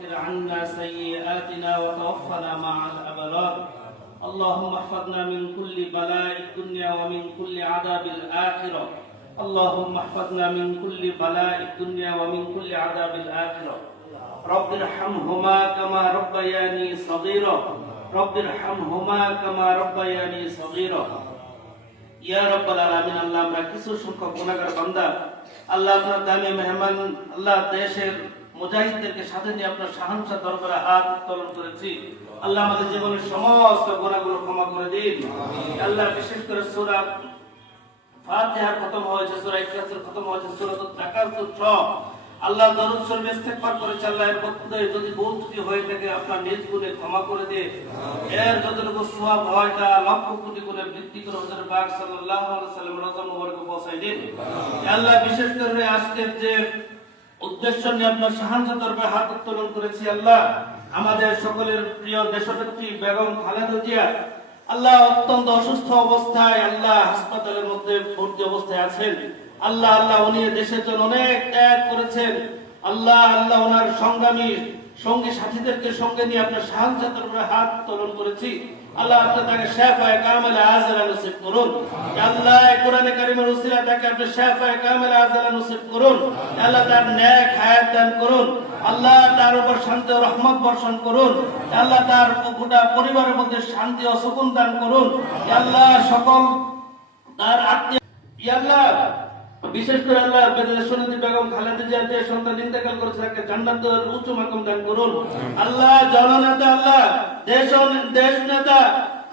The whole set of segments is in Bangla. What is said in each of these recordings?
وكفر عنا سيئاتنا وتوفنا مع الأبرار اللهم احفظنا من كل بلاء الدنيا ومن كل عذاب الآخرة اللهم احفظنا من كل بلاء الدنيا ومن كل عذاب الآخرة رب ارحمهما كما ربياني صغيرا رب ارحمهما كما ربياني صغيرا ইয়া রব্বাল আলামিন আল্লাহ আমরা কিছু সংখ্যক গুনাহগার বান্দা আল্লাহ আপনার দামে মেহমান আল্লাহ দেশের মুজাহিদদেরকে সাথে নিয়ে আপনার শাহানশাহ দরবারে হাত উত্তোলন করেছি। আল্লাহ আমাদের জীবনের সমস্ত গুনাহগুলো ক্ষমা করে দিন। আল্লাহ বিশেষ করে সূরা ফাতিহা খতম হয়েছে, সূরা ইখলাসের খতম হয়েছে সূরাতুল তাকাসুর সব আল্লাহ দরুদ শরীফ ইস্তেগফার করেছে, আল্লাহ এর মধ্যে যদি ভুল ত্রুটি হয়ে থাকে, আপনার নিজ গুণে ক্ষমা করে দিয়ে এর যতটুকু সওয়াব হয়, তা লক্ষ কোটি গুণে বৃদ্ধি করে হুজুর পাক সাল্লাল্লাহু আলাইহি সাল্লাম রওজা মুবারকে পৌঁছাই দিন। আল্লাহ বিশেষ করে আজকের যে উদ্দেশ্য নিয়ে আপনার সাহায্য দরবারে হাত উত্তোলন করেছি, আল্লাহ। আমাদের সকলের প্রিয় দেশনেত্রী বেগম খালেদা জিয়া, আল্লাহ অত্যন্ত অসুস্থ অবস্থায় আল্লাহ হাসপাতালের মধ্যে ভর্তি অবস্থায় আছেন। আল্লাহ আল্লাহ, উনি দেশের জন্য অনেক ত্যাগ করেছেন। আল্লাহ আল্লাহ, ওনার সংগ্রামী সঙ্গী সাথীদেরকে সঙ্গে নিয়ে আপনার সাহায্য হাত উত্তোলন করেছি। আল্লাহ আপনি তাকে করুন। আল্লাহ কোরআনে কারিমের তাকে আপনি করুন। আল্লাহ, তার নেক হায়াত দান করুন। আল্লাহ, তার উপর শান্তি ও রহমত বর্ষণ করুন। আল্লাহ, তার গোটা পরিবারের মধ্যে শান্তি ও সুকুন দান করুন। আল্লাহ, সকল তার আত্মীয় বিশেষ করে আল্লাহ সুনীতি বেগম খালেদা জিয়া যে সন্তান ইন্তেকাল করেছে তাকে জান্নাতের উচ্চ মাকাম দান করুন। আল্লাহ জননেতা আল্লাহ দেশ দেশ নেতা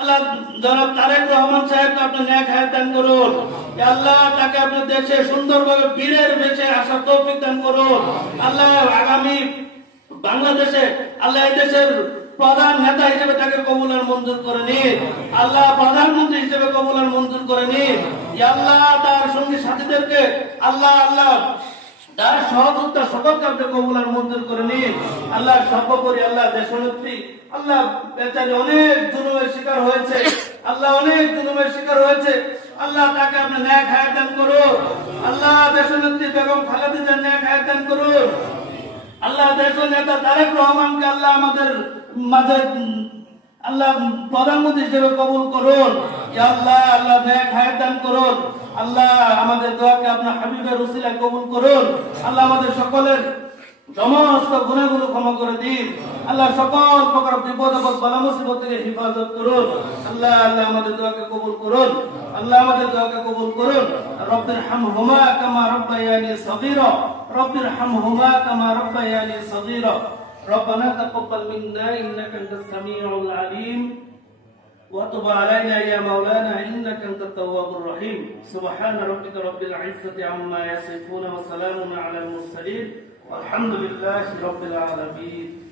আল্লাহ জনাব তারেক রহমান সাহেবকে আপনি ন্যাক হায়াত দান করুন। আল্লাহ তাকে আপনি দেশে সুন্দরভাবে বীরের বেশে তৌফিক দান করুন। আল্লাহ আগামী বাংলাদেশে আল্লাহ এই দেশের প্রধান নেতা হিসেবে তাকে কবুলার মঞ্জুর করে নিন। আল্লাহ প্রধানমন্ত্রী হিসেবে কবুলার মঞ্জুর করে নিন। আল্লাহ তার সাথীদেরকে আল্লাহ আল্লাহ তার সহযোগিতা মঞ্জুর করে আল্লাহ সর্বোপরি আল্লাহ দেশনেত্রী, আল্লাহ বেচারি অনেক জুলুমের শিকার হয়েছে। আল্লাহ অনেক জুলুমের শিকার হয়েছে। আল্লাহ তাকে আপনি ন্যায় খায় দান করুন। আল্লাহ দেশনেত্রী বেগম খালেদা জিয়ার ন্যায় খায় দান করুন। আল্লাহ দেশের নেতা তারেক রহমানকে আল্লাহ আমাদের মাঝে আল্লাহ প্রধানমন্ত্রী হিসেবে কবুল করুন। আল্লাহ আল্লাহ ন্যাক হায়াত দান করুন আল্লাহ আমাদের দোয়াকে আপনার হাবিবের উসিলায় কবুল করুন আল্লাহ আমাদের সকলের সমস্ত গুণাগুলো ক্ষমা করে দিন আল্লাহ সকল প্রকার বিপদ আপদ বালা মুসিবত থেকে হেফাজত করুন আল্লাহ আল্লাহ আমাদের দোয়াকে কবুল করুন আল্লাহ আমাদের দোয়াকে কবুল করুন রব্বির হামহুমা কামা রব্বায়ানি সগীরা রব্বির হামহুমা কামা রব্বায়ানি সগীরা ربنا تقبل منا انك انت السميع العليم وتب علينا يا مولانا إنك أنت التواب الرحيم. سبحان ربك رب العزة عما يصفون وسلام على المرسلين والحمد لله رب العالمين.